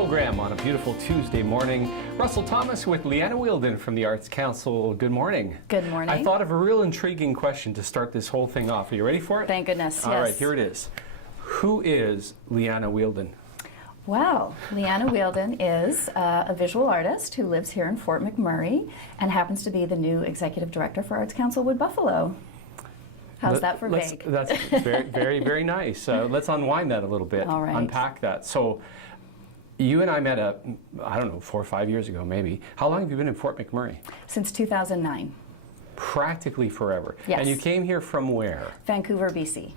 program on a beautiful Tuesday morning. Russell Thomas with Liana Wheeldon from the Arts Council. Good morning. Good morning. I thought of a real intriguing question to start this whole thing off. Are you ready for it? Thank goodness, All right, here it is. Who is Liana Wheeldon? Well, Liana Wheeldon is a visual artist who lives here in Fort McMurray and happens to be the new executive director for Arts Council Wood Buffalo. How's that for vague? That's very, very, very nice. Let's unwind that a little bit, All right. Unpack that. So you and I met I don't know, 4 or 5 years ago maybe. How long have you been in Fort McMurray? Since 2009. Practically forever. Yes. And you came here from where? Vancouver, BC.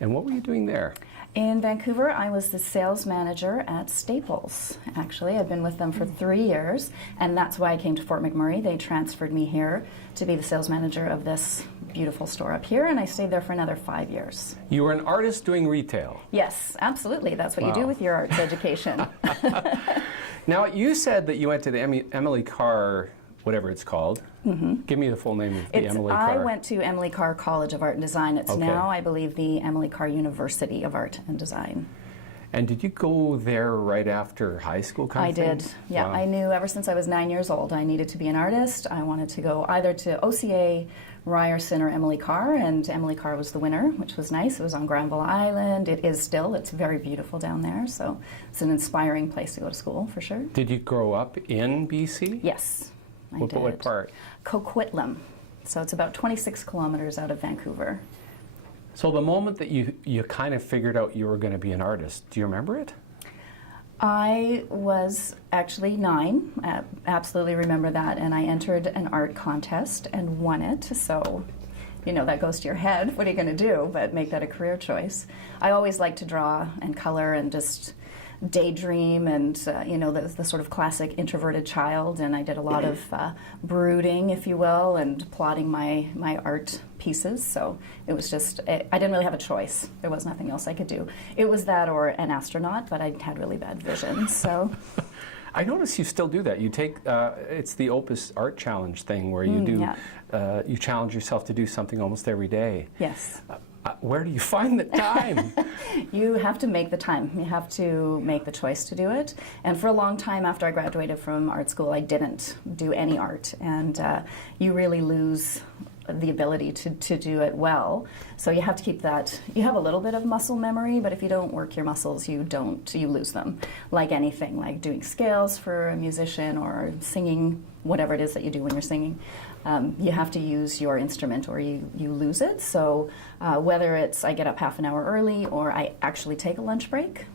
And what were you doing there? In Vancouver, I was the sales manager at Staples, actually. I've been with them for 3 years, and that's why I came to Fort McMurray. They transferred me here to be the sales manager of this beautiful store up here, and I stayed there for another 5 years. You were an artist doing retail. Yes, absolutely. That's what you do with your arts education. Now, you said that you went to the Emily Carr, whatever it's called. Mm-hmm. Give me the full name of the Emily Carr. I went to Emily Carr College of Art and Design. It's now, I believe, the Emily Carr University of Art and Design. And did you go there right after high school kind of thing? I did, yeah. Wow. I knew ever since I was 9 years old I needed to be an artist. I wanted to go either to OCA, Ryerson, or Emily Carr, and Emily Carr was the winner, which was nice. It was on Granville Island. It is still. It's very beautiful down there, so it's an inspiring place to go to school, for sure. Did you grow up in BC? Yes, I did. What part? Coquitlam. So it's about 26 kilometers out of Vancouver. So the moment that you kind of figured out you were going to be an artist, do you remember it? I was actually 9, I absolutely remember that, and I entered an art contest and won it, so you know, that goes to your head. What are you going to do but make that a career choice? I always liked to draw and color and just daydream and, you know, the sort of classic introverted child, and I did a lot of brooding, if you will, and plotting my art pieces, so it was just, I didn't really have a choice. There was nothing else I could do. It was that or an astronaut, but I had really bad vision, so. I notice you still do that. You take, it's the Opus Art Challenge thing where you do, you challenge yourself to do something almost every day. Yes. Where do you find the time? You have to make the time. You have to make the choice to do it. And for a long time after I graduated from art school, I didn't do any art. And you really lose the ability to do it well. So you have to keep that. You have a little bit of muscle memory, but if you don't work your muscles, you lose them. Like anything, like doing scales for a musician or singing, whatever it is that you do when you're singing. You have to use your instrument or you lose it. So whether it's I get up half an hour early or I actually take a lunch break,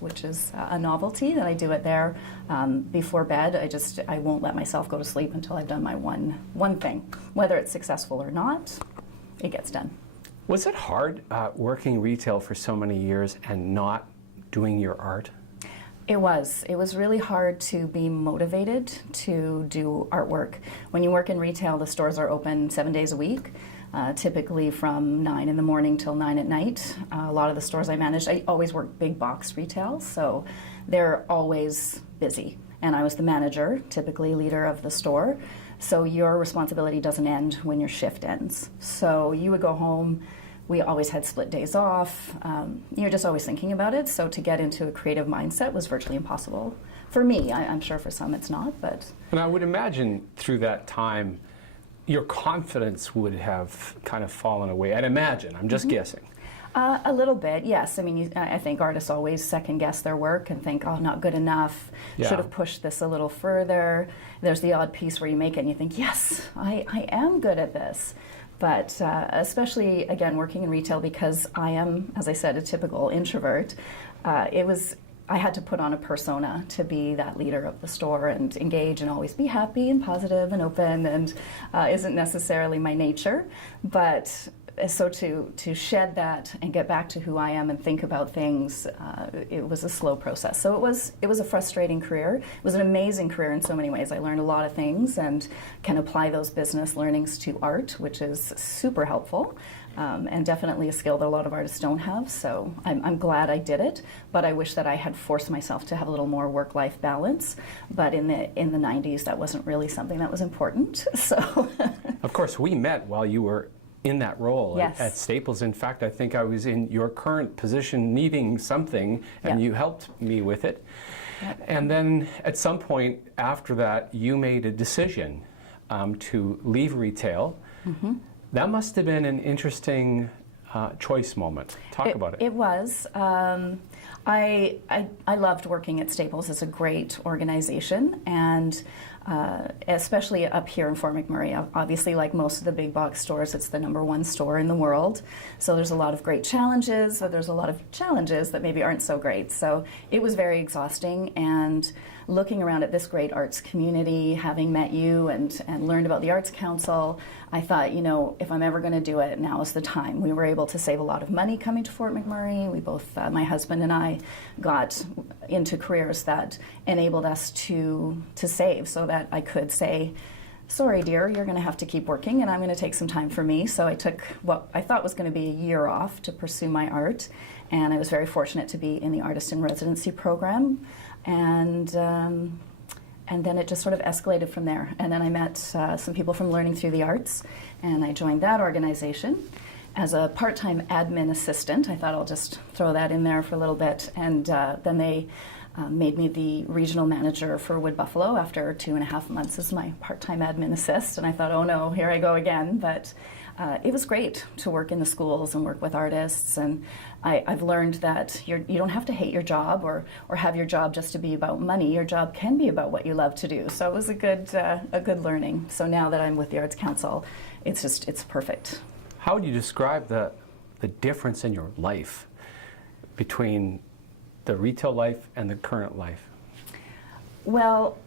which is a novelty that I do it there before bed. I won't let myself go to sleep until I've done my one thing. Whether it's successful or not, it gets done. Was it hard working retail for so many years and not doing your art? It was. It was really hard to be motivated to do artwork. When you work in retail, the stores are open 7 days a week, typically from 9 in the morning till 9 at night. A lot of the stores I managed, I always worked big box retail, so they're always busy. And I was the manager, typically leader of the store, so your responsibility doesn't end when your shift ends. So you would go home. We always had split days off. You're just always thinking about it, so to get into a creative mindset was virtually impossible. For me, I'm sure for some it's not, but. And I would imagine through that time, your confidence would have kind of fallen away. I'd imagine, I'm just guessing. A little bit, yes. I mean, I think artists always second guess their work and think, oh, not good enough, should have pushed this a little further. There's the odd piece where you make it and you think, yes, I am good at this. But especially, again, working in retail, because I am, as I said, a typical introvert, I had to put on a persona to be that leader of the store and engage and always be happy and positive and open, and isn't necessarily my nature. But so to shed that and get back to who I am and think about things, it was a slow process. So it was a frustrating career. It was an amazing career in so many ways. I learned a lot of things and can apply those business learnings to art, which is super helpful. And definitely a skill that a lot of artists don't have, so I'm glad I did it, but I wish that I had forced myself to have a little more work-life balance, but in the 90s that wasn't really something that was important, so. Of course, we met while you were in that role at Staples. In fact, I think I was in your current position needing something, and you helped me with it. And then at some point after that, you made a decision to leave retail. Mm-hmm. That must have been an interesting choice moment. Talk about it. It was. I loved working at Staples. It's a great organization, and especially up here in Fort McMurray. Obviously, like most of the big box stores, it's the #1 store in the world. So there's a lot of great challenges, but there's a lot of challenges that maybe aren't so great. So it was very exhausting, and looking around at this great arts community, having met you and learned about the Arts Council, I thought, if I'm ever going to do it, now is the time. We were able to save a lot of money coming to Fort McMurray. We both, my husband and I, got into careers that enabled us to save so that I could say, sorry, dear, you're going to have to keep working, and I'm going to take some time for me. So I took what I thought was going to be a year off to pursue my art, and I was very fortunate to be in the Artist in Residency program. And then it just sort of escalated from there. And then I met some people from Learning Through the Arts, and I joined that organization as a part-time admin assistant. I thought I'll just throw that in there for a little bit. And then they made me the regional manager for Wood Buffalo after 2.5 months as my part-time admin assist. And I thought, oh no, here I go again. But it was great to work in the schools and work with artists, and I've learned that you don't have to hate your job or have your job just to be about money. Your job can be about what you love to do. So it was a good learning. So now that I'm with the Arts Council, it's perfect. How would you describe the difference in your life between the retail life and the current life? Well,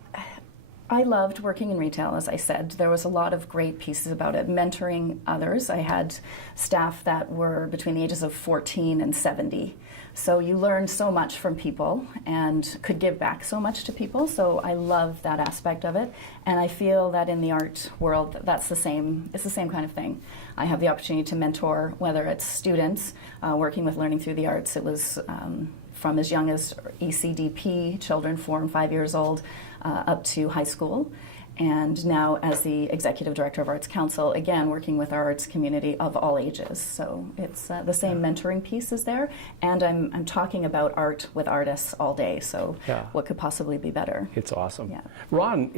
I loved working in retail, as I said. There was a lot of great pieces about it. Mentoring others. I had staff that were between the ages of 14 and 70. So you learned so much from people and could give back so much to people. So I love that aspect of it. And I feel that in the art world, it's the same kind of thing. I have the opportunity to mentor, whether it's students working with Learning Through the Arts. It was from as young as ECDP, children 4 and 5 years old, up to high school. And now as the Executive Director of Arts Council, again, working with our arts community of all ages. So it's the same mentoring piece is there. And I'm talking about art with artists all day. So what could possibly be better? It's awesome. Yeah. Ron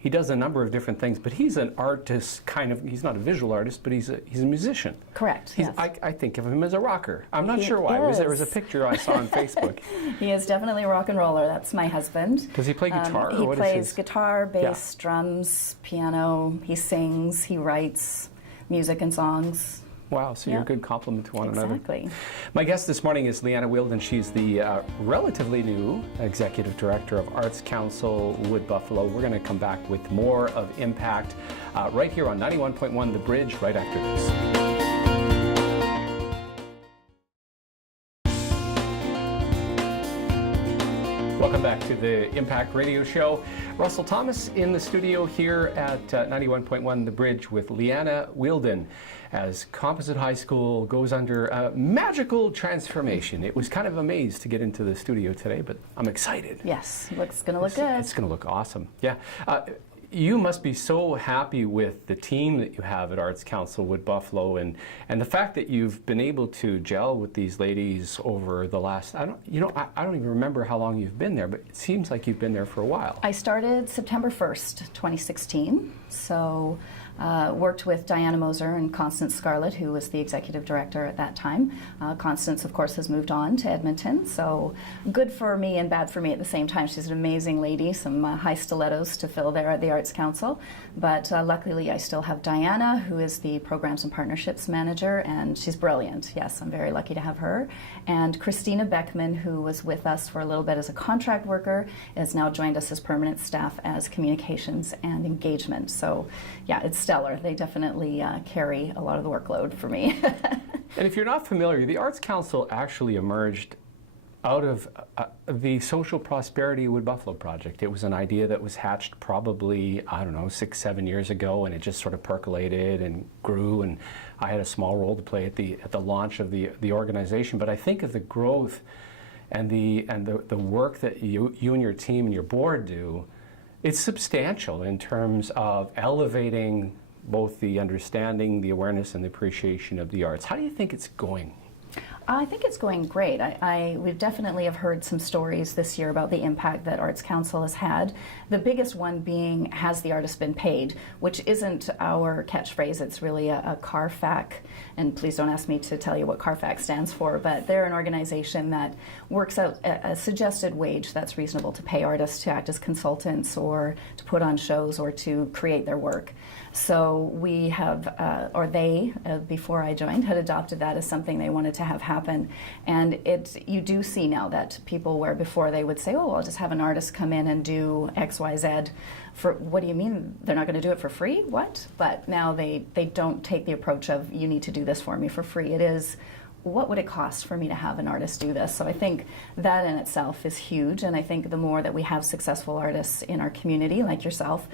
he does a number of different things, but he's an artist he's not a visual artist, but he's a musician. Correct, yes. I think of him as a rocker. I'm not sure why. There was a picture I saw on Facebook. He is definitely a rock and roller. That's my husband. Does he play guitar? He plays guitar, bass, drums, piano. He sings, he writes music and songs. Wow, so you're a good complement to one another. Exactly. My guest this morning is Liana Wheeldon. She's the relatively new Executive Director of Arts Council Wood Buffalo. We're going to come back with more of Impact right here on 91.1 The Bridge right after this. Welcome back to the Impact Radio Show. Russell Thomas in the studio here at 91.1 The Bridge with Liana Wheeldon as Composite High School goes under a magical transformation. It was kind of a maze to get into the studio today, but I'm excited. Yes, it's going to look good. It's going to look awesome. Yeah. You must be so happy with the team that you have at Arts Council Wood Buffalo and the fact that you've been able to gel with these ladies over the last, I don't even remember how long you've been there, but it seems like you've been there for a while. I started September 1st, 2016, so worked with Diana Moser and Constance Scarlett, who was the executive director at that time. Constance, of course, has moved on to Edmonton, so good for me and bad for me at the same time. She's an amazing lady, some high stilettos to fill there at the Arts Council, but luckily I still have Diana, who is the Programs and Partnerships Manager, and she's brilliant. Yes, I'm very lucky to have her. And Christina Beckman, who was with us for a little bit as a contract worker, has now joined us as permanent staff as communications and engagement. So yeah, it's stellar. They definitely carry a lot of the workload for me. And if you're not familiar, the Arts Council actually emerged out of the Social Prosperity Wood Buffalo project. It was an idea that was hatched probably, 6-7 years ago, and it just sort of percolated and grew, and I had a small role to play at the launch of the organization. But I think of the growth and the work that you and your team and your board do, it's substantial in terms of elevating both the understanding, the awareness, and the appreciation of the arts. How do you think it's going? I think it's going great. We definitely have heard some stories this year about the impact that Arts Council has had. The biggest one being, has the artist been paid? Which isn't our catchphrase, it's really a CARFAC, and please don't ask me to tell you what CARFAC stands for, but they're an organization that works out a suggested wage that's reasonable to pay artists to act as consultants or to put on shows or to create their work. So we have, or they, before I joined, had adopted that as something they wanted to have happen. And you do see now that people, where before they would say, oh, I'll just have an artist come in and do X, Y, Z. For what do you mean they're not going to do it for free? What? But now they don't take the approach of, you need to do this for me for free. It is, what would it cost for me to have an artist do this? So I think that in itself is huge, and I think the more that we have successful artists in our community, like yourself,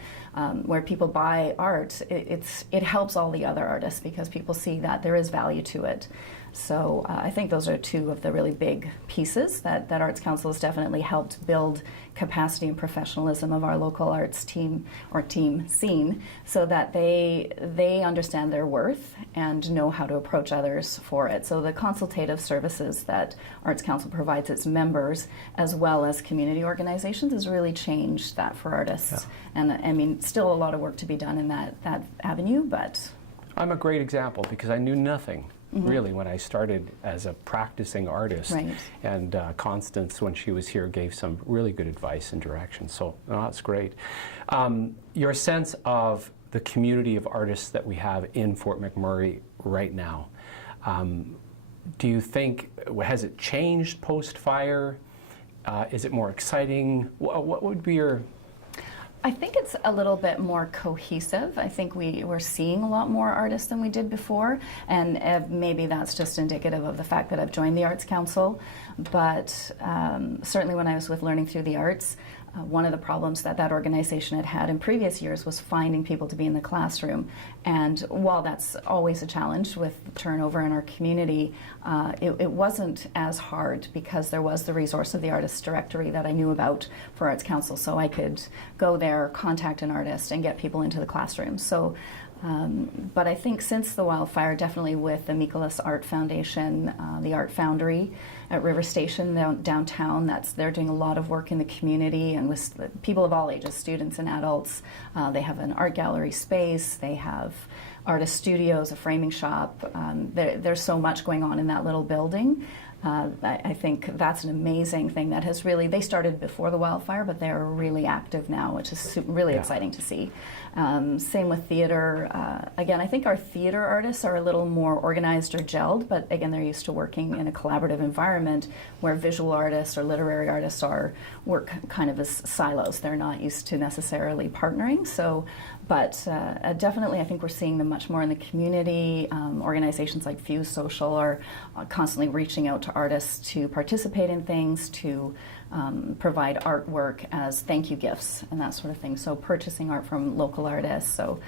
where people buy art, it helps all the other artists because people see that there is value to it. So I think those are two of the really big pieces that Arts Council has definitely helped build capacity and professionalism of our local arts team or team scene, so that they understand their worth and know how to approach others for it. So the consultative services that Arts Council provides its members as well as community organizations has really changed that for artists. Yeah. And I mean, still a lot of work to be done in that avenue, but I'm a great example because I knew nothing. Really, when I started as a practicing artist. Right. And Constance, when she was here, gave some really good advice and direction. So that's great. Your sense of the community of artists that we have in Fort McMurray right now, do you think, has it changed post-fire? Is it more exciting? What would be your... I think it's a little bit more cohesive. I think we're seeing a lot more artists than we did before, and maybe that's just indicative of the fact that I've joined the Arts Council. But certainly when I was with Learning Through the Arts, one of the problems that organization had had in previous years was finding people to be in the classroom. And while that's always a challenge with turnover in our community, it wasn't as hard because there was the resource of the Artists Directory that I knew about for Arts Council, so I could go there, contact an artist, and get people into the classroom. So. But I think since the wildfire, definitely with the Michaelis Art Foundation, the Art Foundry at River Station downtown, they're doing a lot of work in the community and with people of all ages, students and adults. They have an art gallery space, they have artist studios, a framing shop. There's so much going on in that little building. I think that's an amazing thing that has really, they started before the wildfire, but they're really active now, which is really exciting to see. Same with theater. Again, I think our theater artists are a little more organized or gelled, but again, they're used to working in a collaborative environment where visual artists or literary artists work kind of as silos. They're not used to necessarily partnering. So, but definitely I think we're seeing them much more in the community. Organizations like Fuse Social are constantly reaching out to artists to participate in things, to provide artwork as thank you gifts and that sort of thing. So purchasing art from local artists. So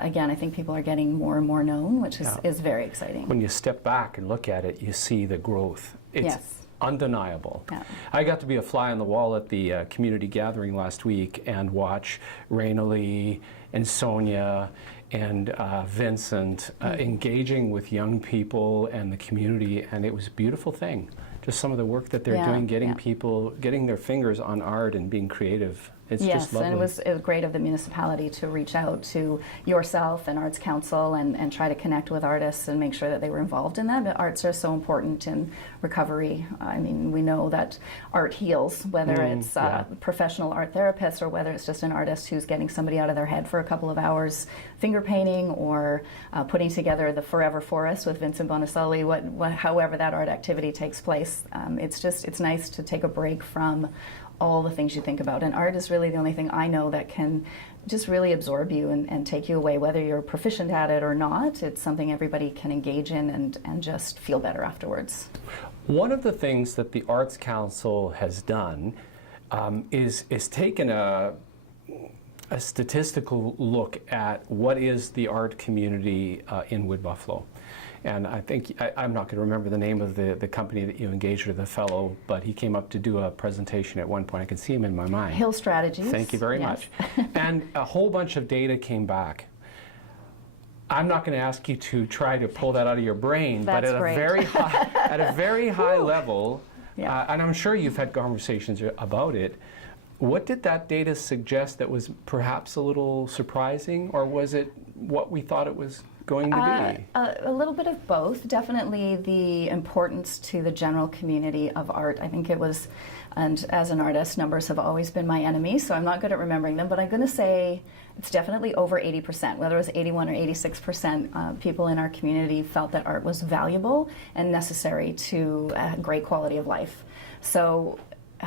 again, I think people are getting more and more known, which is very exciting. When you step back and look at it, you see the growth. It's undeniable. Yeah. I got to be a fly on the wall at the community gathering last week and watch Raina Lee and Sonia and Vincent engaging with young people and the community, and it was a beautiful thing. Just some of the work that they're doing, getting people, getting their fingers on art and being creative. It's just lovely. And it was great of the municipality to reach out to yourself and Arts Council and try to connect with artists and make sure that they were involved in that. But arts are so important in recovery. I mean, we know that art heals, whether it's professional art therapists or whether it's just an artist who's getting somebody out of their head for a couple of hours finger painting or putting together the Forever Forest with Vincent Bonicelli, however that art activity takes place. It's nice to take a break from all the things you think about, and art is really the only thing I know that can just really absorb you and take you away, whether you're proficient at it or not. It's something everybody can engage in and just feel better afterwards. One of the things that the Arts Council has done is taken a statistical look at what is the art community in Wood Buffalo. And I think, I'm not going to remember the name of the company that you engaged with, the fellow, but he came up to do a presentation at one point. I can see him in my mind. Hill Strategies. Thank you very much. And a whole bunch of data came back. I'm not going to ask you to try to pull that out of your brain, but That's at great. a very high, at a very high level, Yeah. and I'm sure you've had conversations about it. What did that data suggest that was perhaps a little surprising, or was it what we thought it was going to be? A little bit of both. Definitely the importance to the general community of art. I think it was, and as an artist, numbers have always been my enemy, so I'm not good at remembering them, but I'm going to say it's definitely over 80%, whether it was 81 or 86%, people in our community felt that art was valuable and necessary to a great quality of life. So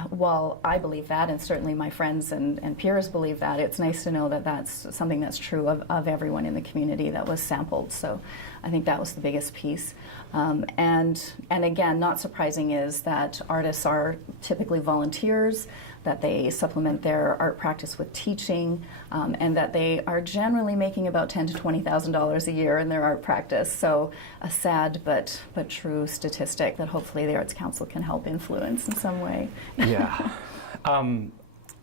while I believe that, and certainly my friends and peers believe that, it's nice to know that that's something that's true of everyone in the community that was sampled. So I think that was the biggest piece. And again, not surprising is that artists are typically volunteers, that they supplement their art practice with teaching, and that they are generally making about $10,000 to $20,000 a year in their art practice. So a sad but true statistic that hopefully the Arts Council can help influence in some way. Yeah.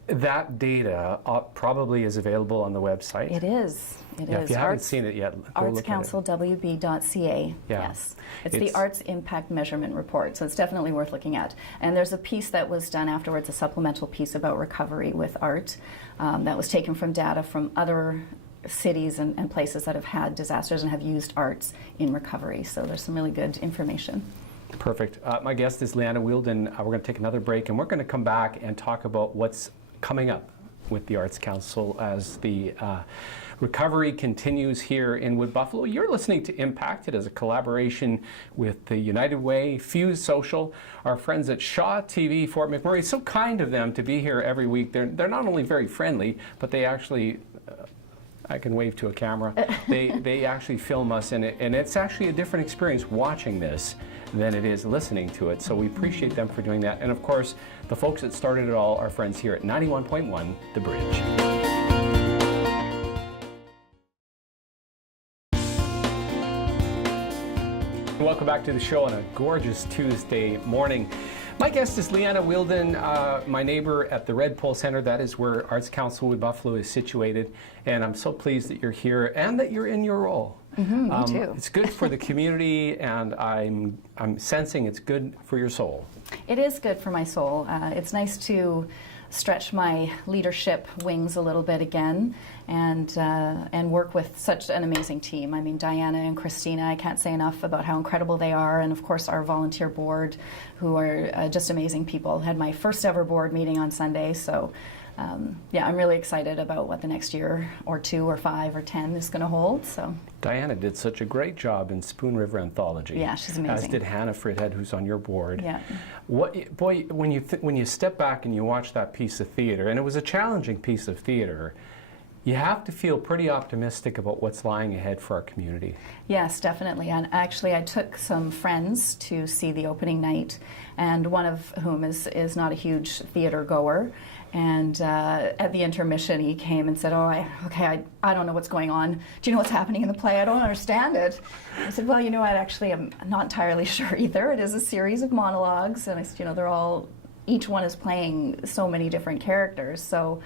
That data probably is available on the website. It is. It Yeah, is. if you haven't seen it yet, go look at it. artscouncilwb.ca. Yeah. Yes. It's the Arts Impact Measurement Report, so it's definitely worth looking at. And there's a piece that was done afterwards, a supplemental piece about recovery with art that was taken from data from other cities and places that have had disasters and have used arts in recovery. So there's some really good information. Perfect. My guest is Liana Wheeldon. We're going to take another break, and we're going to come back and talk about what's coming up with the Arts Council as the recovery continues here in Wood Buffalo. You're listening to Impact. It is a collaboration with the United Way, Fuse Social, our friends at Shaw TV, Fort McMurray. So kind of them to be here every week. They're not only very friendly, but they actually I can wave to a camera. They actually film us in it, and it's actually a different experience watching this than it is listening to it. So we appreciate them for doing that. And of course, the folks that started it all are friends here at 91.1 The Bridge. Welcome back to the show on a gorgeous Tuesday morning. My guest is Liana Wheeldon, my neighbor at the Red Pole Center. That is where Arts Council Wood Buffalo is situated. And I'm so pleased that you're here and that you're in your role. Me too. It's good for the community, and I'm sensing it's good for your soul. It is good for my soul. It's nice to stretch my leadership wings a little bit again and work with such an amazing team. I mean, Diana and Christina, I can't say enough about how incredible they are, and of course our volunteer board, who are just amazing people. Had my first ever board meeting on Sunday, so yeah, I'm really excited about what the next year or 2 or 5 or 10 is going to hold. So Diana did such a great job in Spoon River Anthology. Yeah, she's amazing. As did Hannah Fridhead, who's on your board. Yeah. What, boy, when you step back and you watch that piece of theater, and it was a challenging piece of theater, you have to feel pretty optimistic about what's lying ahead for our community. Yes, definitely. And actually, I took some friends to see the opening night, and one of whom is not a huge theater goer. And at the intermission, he came and said, I don't know what's going on. Do you know what's happening in the play? I don't understand it. I said, well, you know what, actually, I'm not entirely sure either. It is a series of monologues, and I said, each one is playing so many different characters. So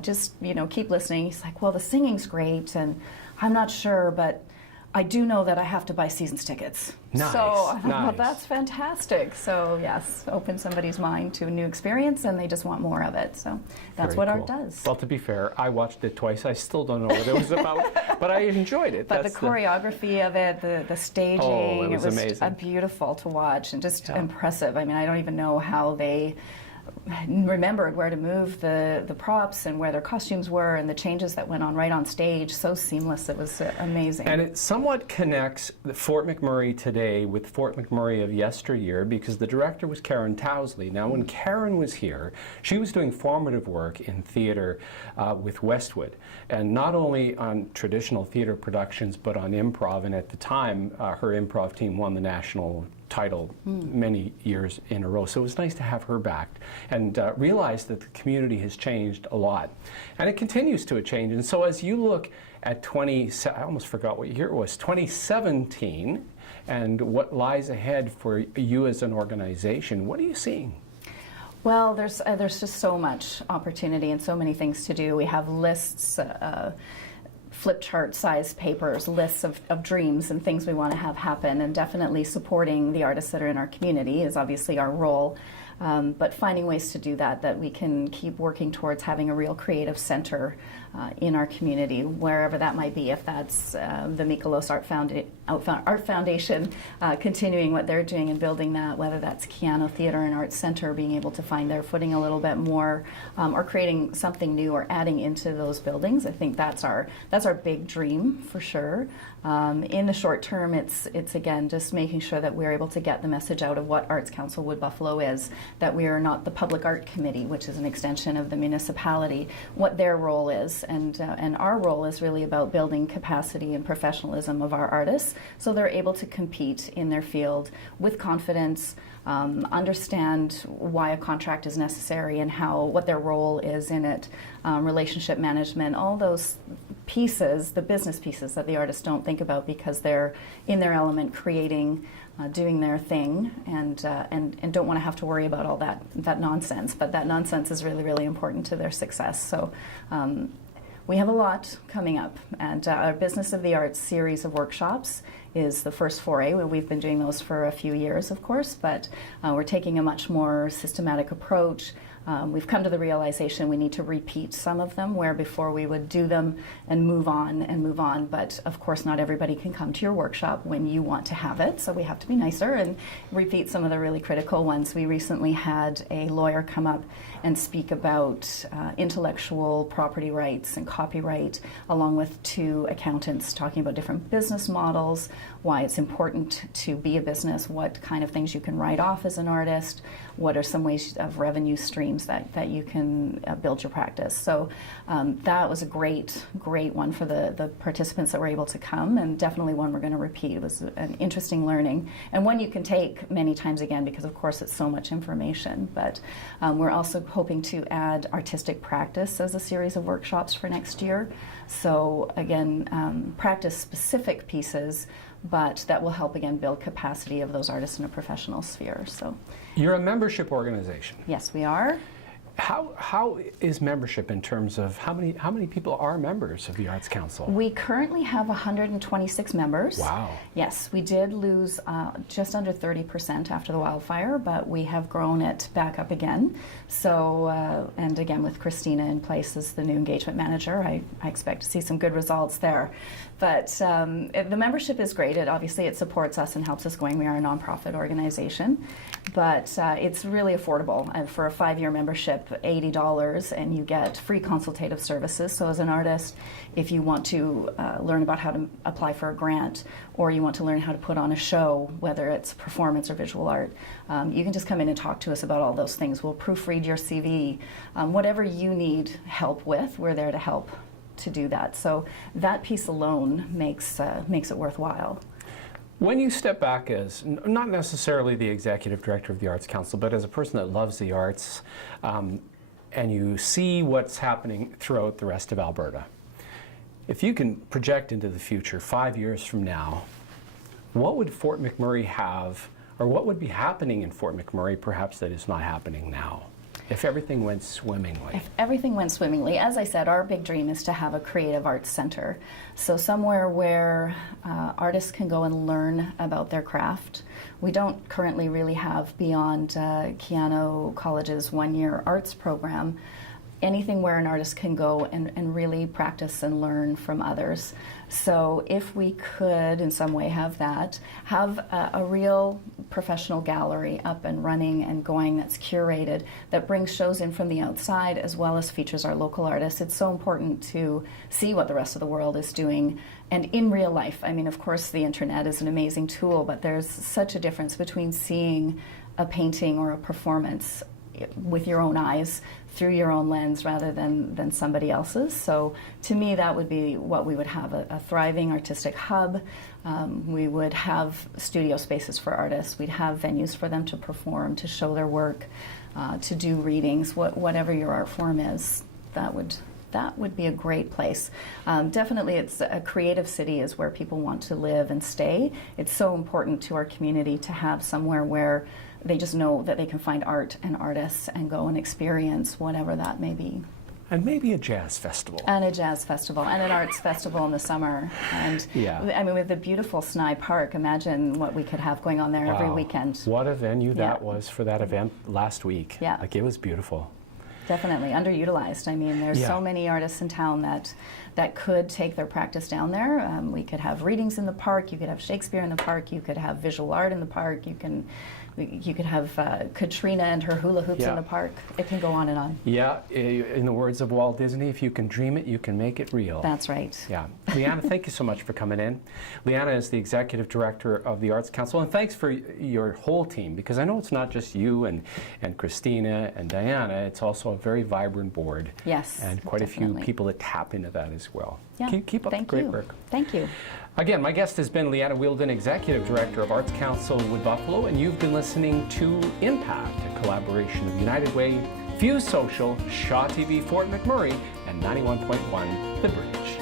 just, keep listening. He's like, well, the singing's great, and I'm not sure, but I do know that I have to buy season's tickets. Nice. So I thought, well, Nice. that's fantastic. So yes, open somebody's mind to a new experience, and they just want more of it. So that's Very what cool. art does. Well, to be fair, I watched it twice. I still don't know what it was about, but I enjoyed it. But That's the choreography of it, the staging, Oh, it was amazing. Beautiful to watch and just impressive. I mean, I don't even know how they remembered where to move the props and where their costumes were and the changes that went on right on stage. So seamless. It was amazing. And it somewhat connects the Fort McMurray today with Fort McMurray of yesteryear, because the director was Karen Towsley. Now, when Karen was here, she was doing formative work in theater with Westwood, and not only on traditional theater productions, but on improv. And at the time, her improv team won the national title many years in a row. So it was nice to have her back and realize that the community has changed a lot. And it continues to change. And so as you look at I almost forgot what year it was, 2017, and what lies ahead for you as an organization, what are you seeing? Well, there's just so much opportunity and so many things to do. We have lists flip chart sized papers, lists of dreams and things we want to have happen, and definitely supporting the artists that are in our community is obviously our role. But finding ways to do that we can keep working towards having a real creative center in our community, wherever that might be, if that's the Mikolos Art Foundation, continuing what they're doing and building that, whether that's Keano Theatre and Arts Center, being able to find their footing a little bit more, or creating something new or adding into those buildings. I think that's our big dream for sure. In the short term, it's again just making sure that we're able to get the message out of what Arts Council Wood Buffalo is, that we are not the Public Art Committee, which is an extension of the municipality, what their role is, and our role is really about building capacity and professionalism of our artists so they're able to compete in their field with confidence, understand why a contract is necessary and what their role is in it, relationship management, all those pieces, the business pieces that the artists don't think about because they're in their element creating, doing their thing, and don't want to have to worry about all that nonsense. But that nonsense is really, really important to their success. So we have a lot coming up, and our Business of the Arts series of workshops is the first foray. We've been doing those for a few years, of course, but we're taking a much more systematic approach. We've come to the realization we need to repeat some of them, where before we would do them and move on, but of course not everybody can come to your workshop when you want to have it, so we have to be nicer and repeat some of the really critical ones. We recently had a lawyer come up and speak about intellectual property rights and copyright, along with two accountants talking about different business models, why it's important to be a business, what kind of things you can write off as an artist, what are some ways of revenue streams that you can build your practice. So that was a great one for the participants that were able to come, and definitely one we're going to repeat. It was an interesting learning, and one you can take many times again because of course it's so much information. But we're also hoping to add artistic practice as a series of workshops for next year. So again, practice specific pieces, but that will help again build capacity of those artists in a professional sphere. So you're a membership organization. Yes, we are. How is membership in terms of how many people are members of the Arts Council? We currently have 126 members. Wow. Yes, we did lose just under 30% after the wildfire, but we have grown it back up again. So, and again with Christina in place as the new engagement manager, I expect to see some good results there. But the membership is great. Obviously it supports us and helps us going. We are a nonprofit organization, but it's really affordable. And for a 5-year membership, $80, and you get free consultative services. So as an artist, if you want to learn about how to apply for a grant, or you want to learn how to put on a show, whether it's performance or visual art, you can just come in and talk to us about all those things. We'll proofread your CV. Whatever you need help with, we're there to help to do that. So that piece alone makes it worthwhile. When you step back as, not necessarily the executive director of the Arts Council, but as a person that loves the arts, and you see what's happening throughout the rest of Alberta, if you can project into the future, 5 years from now, what would Fort McMurray have, or what would be happening in Fort McMurray perhaps that is not happening now? If everything went swimmingly. If everything went swimmingly, as I said, our big dream is to have a creative arts center. So somewhere where artists can go and learn about their craft. We don't currently really have, beyond Keano College's 1-year arts program, anything where an artist can go and really practice and learn from others. So if we could in some way have a real professional gallery up and running and going that's curated, that brings shows in from the outside as well as features our local artists. It's so important to see what the rest of the world is doing, and in real life. I mean, of course the internet is an amazing tool, but there's such a difference between seeing a painting or a performance with your own eyes, through your own lens, rather than somebody else's. So to me, that would be what we would have, a thriving artistic hub. We would have studio spaces for artists. We'd have venues for them to perform, to show their work, to do readings, whatever your art form is. That would be a great place. Definitely, it's a creative city is where people want to live and stay. It's so important to our community to have somewhere where they just know that they can find art and artists and go and experience whatever that may be. And maybe a jazz festival. And a jazz festival and an arts festival in the summer. And I mean, with the beautiful Sny Park, imagine what we could have going on there every weekend. What a venue that was for that event last week. Yeah. Like, it was beautiful. Definitely underutilized. I mean, there's so many artists in town that could take their practice down there. We could have readings in the park. You could have Shakespeare in the park. You could have visual art in the park. You could have Katrina and her hula hoops in the park. It can go on and on. Yeah, in the words of Walt Disney, if you can dream it, you can make it real. That's right. Yeah. Liana, thank you so much for coming in. Liana is the Executive Director of the Arts Council, and thanks for your whole team, because I know it's not just you and Christina and Diana, it's also a very vibrant board. Yes, and quite a few people that tap into that as well. Yeah. Keep up the great work. Thank you. Again, my guest has been Liana Wheeldon, Executive Director of Arts Council Wood Buffalo, and you've been listening to Impact, a collaboration of United Way, Fuse Social, Shaw TV, Fort McMurray, and 91.1 The Bridge.